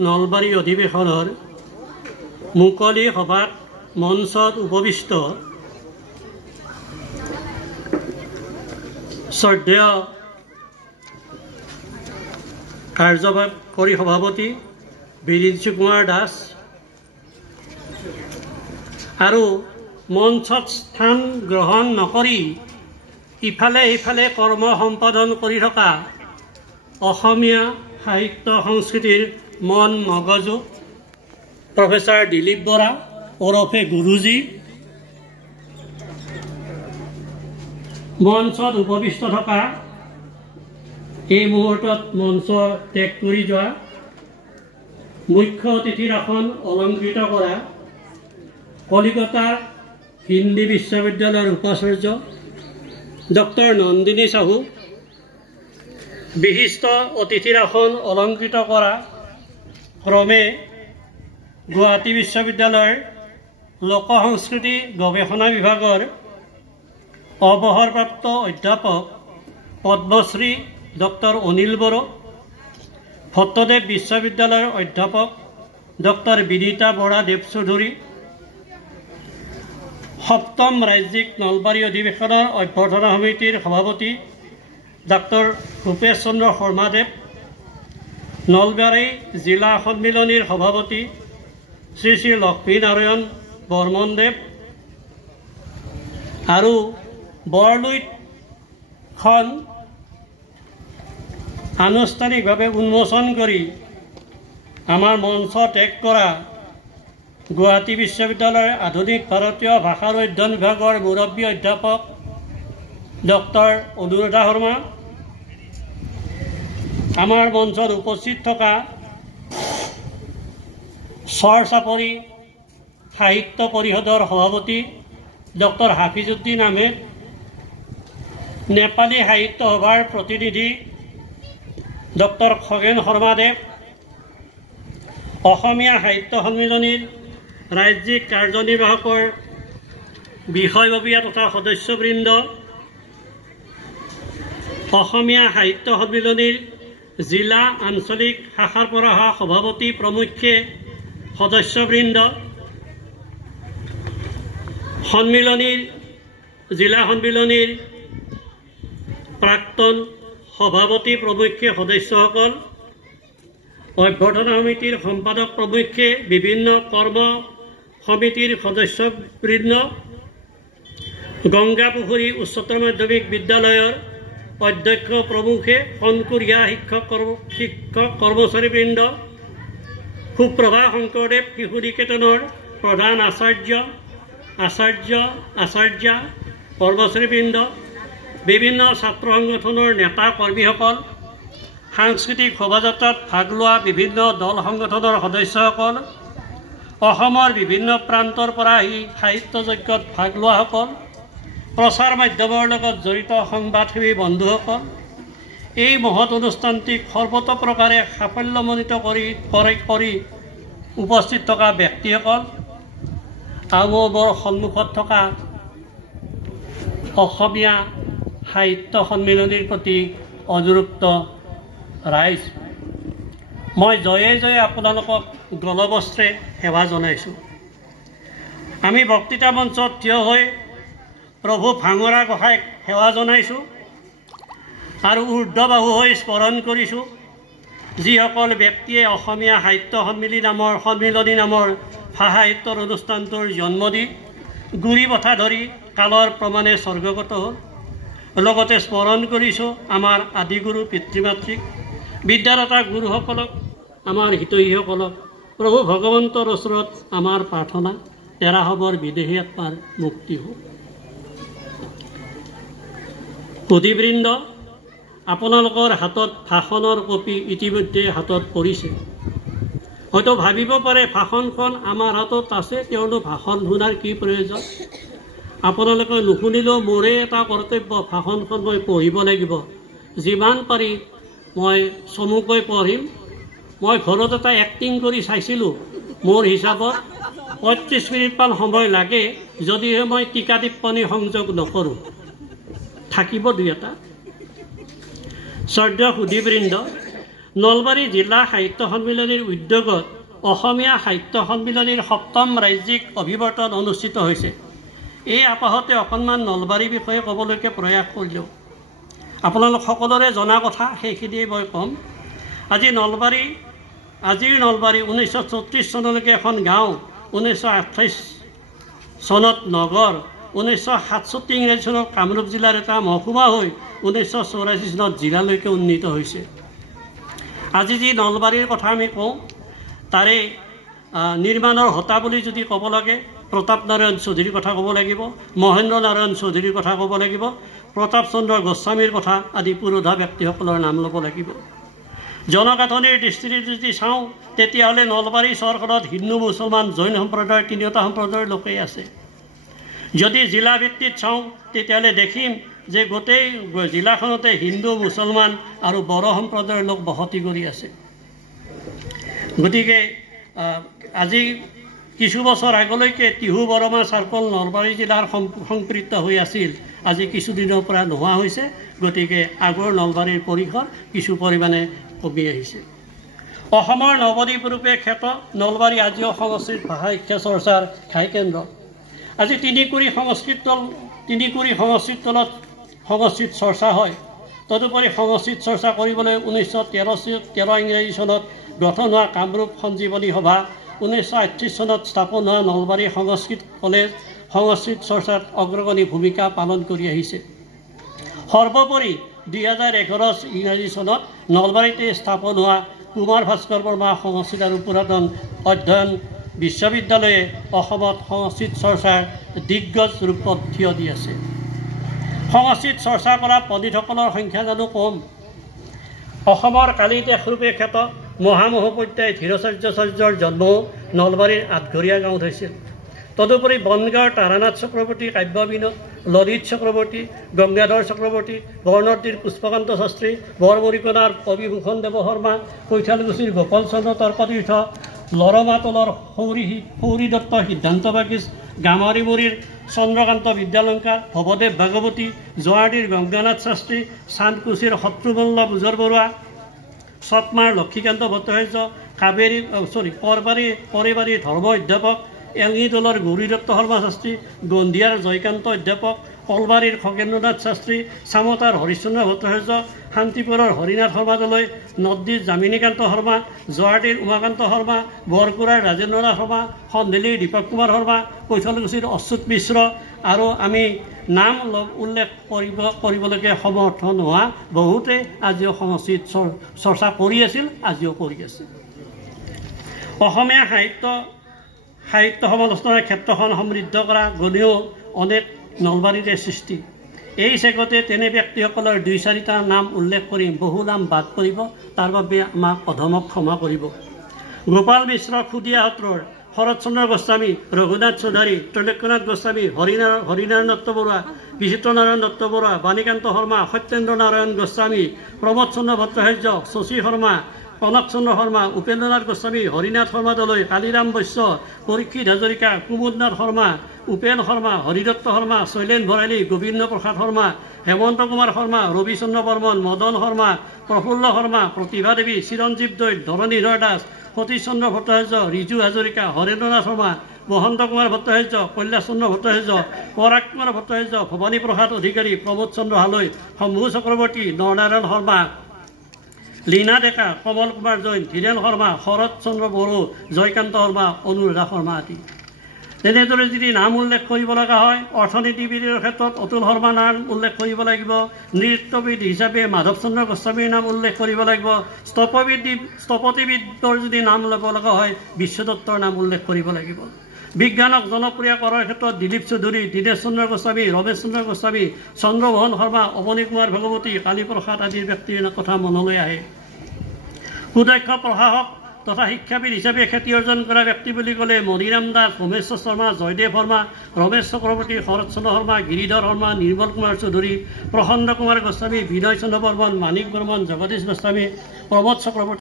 নলবাৰী অধিৱেশনৰ মুকলি সভাত মঞ্চত উপবিষ্ট শ্ৰদ্ধেয় কাৰ্যকৰী সভাপতি বিৰিঞ্চি কুমাৰ দাস আৰু মঞ্চত স্থান গ্ৰহণ নকৰি ইফালে সিফালে কৰ্ম সম্পাদন কৰি থকা অসমীয়া সাহিত্য সংস্কৃতিৰ মন মগজু প্ৰফেচাৰ দিলীপ বৰা ওৰফে গুৰুজী, মঞ্চত উপবিষ্ট থকা এই মুহূৰ্তত মঞ্চ ত্যাগ কৰি যোৱা মুখ্য অতিথিৰ আসন অলংকৃত কৰা কলিকতাৰ হিন্দী বিশ্ববিদ্যালয়ৰ উপাচাৰ্য ডক্টৰ নন্দিনী সাহু, বিশিষ্ট অতিথিৰ আসন অলংকৃত কৰা ক্ৰমে গুৱাহাটী বিশ্ববিদ্যালয়ৰ লোক সংস্কৃতি গৱেষণা বিভাগৰ অৱসৰপ্ৰাপ্ত অধ্যাপক পদ্মশ্ৰী ডক্টৰ অনিল বড়ো, ভট্টদেৱ বিশ্ববিদ্যালয়ৰ অধ্যাপক ডক্টৰ বিনীতা বৰা দেৱ চৌধুৰী, সপ্তম ৰাজ্যিক নলবাৰী অধিৱেশনৰ অভ্যৰ্থনা সমিতিৰ সভাপতি ডক্টৰ ভূপেশ চন্দ্ৰ শৰ্মাদেৱ, নলবাৰী জিলা সন্মিলনীৰ সভাপতি শ্ৰী শ্ৰী লক্ষ্মীনাৰায়ণ বৰ্মনদেৱ আৰু বৰলুইতখন আনুষ্ঠানিকভাৱে উন্মোচন কৰি আমাৰ মঞ্চ ত্যাগ কৰা গুৱাহাটী বিশ্ববিদ্যালয়ৰ আধুনিক ভাৰতীয় ভাষাৰ অধ্যয়ন বিভাগৰ মুৰব্বী অধ্যাপক ডক্টৰ অনুৰাধা শৰ্মা, আমাৰ মঞ্চত উপস্থিত থকা চৰ চাপৰি সাহিত্য পৰিষদৰ সভাপতি ডক্টৰ হাফিজুদ্দিন আহমেদ, নেপালী সাহিত্য সভাৰ প্ৰতিনিধি ডক্টৰ খগেন শৰ্মাদেৱ, অসমীয়া সাহিত্য সন্মিলনীৰ ৰাজ্যিক কাৰ্যনিৰ্বাহকৰ বিষয়ববীয়া তথা সদস্যবৃন্দ, অসমীয়া সাহিত্য সন্মিলনীৰ জিলা আঞ্চলিক শাখাৰ পৰা অহা সভাপতি প্ৰমুখ্যে সদস্যবৃন্দ, জিলা সন্মিলনীৰ প্ৰাক্তন সভাপতি প্ৰমুখ্যে সদস্যসকল, অভ্যৰ্থনা সমিতিৰ সম্পাদক প্ৰমুখ্যে বিভিন্ন কৰ্ম সমিতিৰ সদস্যবৃন্দ, গংগাপুখুৰী উচ্চতৰ মাধ্যমিক বিদ্যালয়ৰ অধ্যক্ষ প্ৰমুখে, সনকুৰীয়া শিক্ষক কৰ্মচাৰীবৃন্দ, সুপ্ৰভা শংকৰদেৱ শিশু নিকেতনৰ প্ৰধান আচাৰ্য কৰ্মচাৰীবৃন্দ, বিভিন্ন ছাত্ৰ সংগঠনৰ নেতা কৰ্মীসকল, সাংস্কৃতিক শোভাযাত্ৰাত ভাগ লোৱা বিভিন্ন দল সংগঠনৰ সদস্যসকল, অসমৰ বিভিন্ন প্ৰান্তৰ পৰা আহি সাহিত্য যজ্ঞত ভাগ লোৱাসকল, প্ৰচাৰ মাধ্যমৰ লগত জড়িত সংবাদসেৱী বন্ধুসকল, এই মহৎ অনুষ্ঠানটিক সৰ্বতোপ্ৰকাৰে সাফল্যমণ্ডিত কৰি উপস্থিত থকা ব্যক্তিসকল আৰু মোৰ সন্মুখত থকা অসমীয়া সাহিত্য সন্মিলনীৰ প্ৰতি অনুৰক্ত ৰাইজ, মই জয়ে জয়ে আপোনালোকক গলবস্ত্ৰে সেৱা জনাইছোঁ। আমি বক্তৃতা মঞ্চত থিয় হৈ প্ৰভু ভাঙৰা গোসাঁইক সেৱা জনাইছোঁ আৰু ঊৰ্ধবাহু হৈ স্মৰণ কৰিছোঁ যিসকল ব্যক্তিয়ে অসমীয়া সাহিত্য সন্মিলনী নামৰ ভাষা সাহিত্যৰ অনুষ্ঠানটোৰ জন্ম দি গুৰি বঠা ধৰি কালৰ প্ৰমাণে স্বৰ্গগত হ'ল। লগতে স্মৰণ কৰিছোঁ আমাৰ আদিগুৰু পিতৃ-মাতৃক, বিদ্যাদাতা গুৰুসকলক, আমাৰ হিতৈষীসকলক। প্ৰভু ভগৱন্তৰ ওচৰত আমাৰ প্ৰাৰ্থনা, তেৰাসৱৰ বিদেহী আত্মাৰ মুক্তি হওক। সুধীবৃন্দ, আপোনালোকৰ হাতত ভাষণৰ কপি ইতিমধ্যে হাতত পৰিছে। হয়তো ভাবিব পাৰে ভাষণখন আমাৰ হাতত আছে, তেওঁনো ভাষণ শুনাৰ কি প্ৰয়োজন। আপোনালোকে নুশুনিলেও মোৰে এটা কৰ্তব্য, ভাষণখন মই পঢ়িব লাগিব। যিমান পাৰি মই চমুকৈ পঢ়িম। মই ঘৰত এটা এক্টিং কৰি চাইছিলোঁ, মোৰ হিচাপত ৩৫ মিনিটমান সময় লাগে যদিহে মই টিকা টিপ্পনী সংযোগ নকৰোঁ। থাকিব দুই এটা। শ্ৰদ্ধেয় সুধীবৃন্দ, নলবাৰী জিলা সাহিত্য সন্মিলনীৰ উদ্যোগত অসমীয়া সাহিত্য সন্মিলনীৰ ৭ম ৰাজ্যিক অভিৱৰ্তন অনুষ্ঠিত হৈছে। এই আপাহতে অকণমান নলবাৰীৰ বিষয়ে ক'বলৈকে প্ৰয়াস কৰিলোঁ। আপোনালোক সকলোৰে জনা কথা, সেইখিনিয়ে মই ক'ম। আজিৰ নলবাৰী 1934 চনলৈকে এখন গাঁও, 1928 চনত নগৰ, 1967 ইংৰাজী চনত কামৰূপ জিলাৰ এটা মহকুমা হৈ 1984 চনত জিলালৈকে উন্নীত হৈছে। আজি যি নলবাৰীৰ কথা আমি কওঁ, তাৰে নিৰ্মাণৰ হতা বুলি যদি ক'ব লাগে, প্ৰতাপ নাৰায়ণ চৌধুৰীৰ কথা ক'ব লাগিব, মহেন্দ্ৰ নাৰায়ণ চৌধুৰীৰ কথা ক'ব লাগিব, প্ৰতাপ চন্দ্ৰ গোস্বামীৰ কথা আদি পুৰোধা ব্যক্তিসকলৰ নাম ল'ব লাগিব। জনগাঁথনিৰ দৃষ্টিৰে যদি চাওঁ, তেতিয়াহ'লে নলবাৰী চহৰখনত হিন্দু, মুছলমান, জৈন সম্প্ৰদায়ৰ তিনিওটা সম্প্ৰদায়ৰ লোকেই আছে। যদি জিলা ভিত্তিত চাওঁ, তেতিয়াহ'লে দেখিম যে গোটেই জিলাখনতে হিন্দু, মুছলমান আৰু বড়ো সম্প্ৰদায়ৰ লোক বসতি কৰি আছে। গতিকে আজি কিছু বছৰ আগলৈকে টিহু বৰমা চাৰ্কল নলবাৰী জিলাৰ সংপৃক্ত হৈ আছিল, আজি কিছুদিনৰ পৰা নোহোৱা হৈছে। গতিকে আগৰ নলবাৰীৰ পৰিসৰ কিছু পৰিমাণে কমি আহিছে। অসমৰ নৱদ্বীপ ৰূপে খ্যাত নলবাৰী আজিও সংস্কৃত ভাষা শিক্ষা চৰ্চাৰ ঠাইকেন্দ্ৰ। আজি তিনিকুৰি সংস্কৃত তলত সংস্কৃত চৰ্চা হয়। তদুপৰি সংস্কৃত চৰ্চা কৰিবলৈ 1913 ইংৰাজী চনত গঠন হোৱা কামৰূপ সঞ্জীৱনী সভা, 1938 চনত স্থাপন হোৱা নলবাৰী সংস্কৃত কলেজ সংস্কৃত চৰ্চাত অগ্ৰণী ভূমিকা পালন কৰি আহিছে। সৰ্বোপৰি 2011 ইংৰাজী চনত নলবাৰীতে স্থাপন হোৱা কুমাৰ ভাস্কৰ বৰ্মা সংস্কৃত আৰু পুৰাতন অধ্যয়ন বিশ্ববিদ্যালয়ে অসমত সংস্কৃত চৰ্চাৰ দিগ্গজ ৰূপত থিয় দি আছে। সংস্কৃত চৰ্চা কৰা পণ্ডিতসকলৰ সংখ্যা জানো কম? অসমৰ কালিদাস ৰূপে খ্যাত মহামহোপাধ্যায় ধীৰচাৰ্যৰ জন্ম নলবাৰীৰ আঠঘৰীয়া গাঁৱত হৈছিল। তদুপৰি বনগাঁৱৰ তাৰানাথ চক্ৰৱৰ্তী, কাব্যবিনোদ, ললিত চক্ৰৱৰ্তী, গংগাধৰ চক্ৰৱৰ্তী, বৰ্ণৰ্দীৰ পুষ্পকান্ত শাস্ত্ৰী, বৰমৰিকণাৰ কবিভূষণ দেৱশৰ্মা, কৈঠালকুছিৰ গোপাল চন্দ্ৰ তৰ্কতীৰ্থ, লৰমাতলৰ সৌৰী দত্ত সিদ্ধান্ত বাগিছ, গামাৰিমুৰিৰ চন্দ্ৰকান্ত বিদ্যালংকাৰ, ভৱদেৱ ভাগৱতী, জোৱাৰডীৰ গংগানাথ শাস্ত্ৰী, চান্দকুছিৰ শত্ৰুমল্ল বুজৰ বৰুৱা, চটমাৰ লক্ষীকান্ত ভট্টাচাৰ্য, পৰিবাৰীৰ ধৰ্ম অধ্যাপক, এলঙিদলৰ গৌৰী দত্ত শৰ্মা শাস্ত্ৰী, গন্ধিয়াৰ জয়কান্ত অধ্যাপক, কলবাৰীৰ খগেন্দ্ৰনাথ শাস্ত্ৰী, চামতাৰ হৰিশ্চন্দ্ৰ ভট্টাচাৰ্য, শান্তিপুৰৰ হৰিনাথ শৰ্মা দলৈ, নদীৰ যামিনীকান্ত শৰ্মা, জোৱাৰডীৰ উমাকান্ত শৰ্মা, বৰকুৰাৰ ৰাজেন্দ্ৰনাথ শৰ্মা, সন্ধিলিৰ দীপক কুমাৰ শৰ্মা, কৈঠালকুছিৰ অচ্যুত মিশ্ৰ আৰু আমি নাম উল্লেখ কৰিবলৈকে সমৰ্থ নোহোৱা বহুতে আজিও সংস্কৃত চৰ্চা কৰি আছিল, আজিও কৰি আছে। অসমীয়া সাহিত্য সমালোচনাৰ ক্ষেত্ৰখন সমৃদ্ধ কৰা গণেও অনেক নলবাৰীৰে সৃষ্টি। এই চেগতে তেনে ব্যক্তিসকলৰ 2-4টা নাম উল্লেখ কৰিম, বহু নাম বাদ পৰিব, তাৰ বাবে আমাক অধমক ক্ষমা কৰিব। গোপাল মিশ্ৰ খুদিয়া সত্ৰৰ, শৰৎচন্দ্ৰ গোস্বামী, ৰঘুনাথ চৌধাৰী, ত্ৰৈলোক্যনাথ গোস্বামী, হৰিনাৰায়ণ দত্ত বৰুৱা, বিচিত্ৰ নাৰায়ণ দত্ত বৰুৱা, বাণীকান্ত শৰ্মা, সত্যেন্দ্ৰ নাৰায়ণ গোস্বামী, প্ৰমোদ চন্দ্ৰ ভট্টাচাৰ্য, শশী শৰ্মা, কনক চন্দ্ৰ শৰ্মা, উপেন্দ্ৰনাথ গোস্বামী, হৰিনাথ শৰ্মা দলৈ, কালিৰাম বৈশ্য, পৰীক্ষিত হাজৰিকা, কুমুদনাথ শৰ্মা, উপেন শৰ্মা, হৰিদত্ত শৰ্মা, শৈলেন ভৰালী, গোবিন্দ প্ৰসাদ শৰ্মা, হেমন্ত কুমাৰ শৰ্মা, ৰবিচন্দ্ৰ বৰ্মন, মদন শৰ্মা, প্ৰফুল্ল শৰ্মা, প্ৰতিভা দেৱী, চিৰঞ্জীৱ দৈত, ধৰণীধৰ দাস, সতীশ চন্দ্ৰ ভট্টাচাৰ্য, ৰিজু হাজৰিকা, হৰেন্দ্ৰনাথ শৰ্মা, বসন্ত কুমাৰ ভট্টাচাৰ্য, কৈলাশ চন্দ্ৰ ভট্টাচাৰ্য, পৰাগ কুমাৰ ভট্টাচাৰ্য, ভৱানী প্ৰসাদ অধিকাৰী, প্ৰমোদ চন্দ্ৰ হালৈ, শম্ভু চক্ৰৱৰ্তী, নৰনাৰায়ণ শৰ্মা, লীনা ডেকা, কমল কুমাৰ জৈন, ধীৰেন শৰ্মা, শৰৎ চন্দ্ৰ বড়ো, জয়কান্ত শৰ্মা, অনুৰাধা শৰ্মা আদি। তেনেদৰে যদি নাম উল্লেখ কৰিব লগা হয়, অৰ্থনীতিবিদৰ ক্ষেত্ৰত অতুল শৰ্মাৰ নাম উল্লেখ কৰিব লাগিব, নৃত্যবিদ হিচাপে মাধৱ চন্দ্ৰ গোস্বামীৰ নাম উল্লেখ কৰিব লাগিব, স্থপতিবিদৰ যদি নাম ল'ব লগা হয়, বিশ্বদত্তৰ নাম উল্লেখ কৰিব লাগিব। বিজ্ঞানক জনপ্ৰিয় কৰাৰ ক্ষেত্ৰত দিলীপ চৌধুৰী, দীনেশ চন্দ্ৰ গোস্বামী, ৰমেশ চন্দ্ৰ গোস্বামী, চন্দ্ৰমোহন শৰ্মা, অৱনী কুমাৰ ভগৱতী, কালীপ্ৰসাদ আদিৰ ব্যক্তিৰ কথা মনলৈ আহে। সুদক্ষ প্ৰশাসক তথা শিক্ষাবিদ হিচাপে খ্যাতি অৰ্জন কৰা ব্যক্তি বুলি ক'লে মণিৰাম দাস, সোমেশ্বৰ শৰ্মা, জয়দেৱ শৰ্মা, ৰমেশ চক্ৰৱৰ্তী, শৰৎচন্দ্ৰ শৰ্মা, গিৰিধৰ শৰ্মা, নিৰ্মল কুমাৰ চৌধুৰী, প্ৰসন্ন কুমাৰ গোস্বামী, বিনয় চন্দ্ৰ বৰ্মন, মাণিক বৰ্মন, জগদীশ গোস্বামী, প্ৰমোদ চক্ৰৱৰ্তী।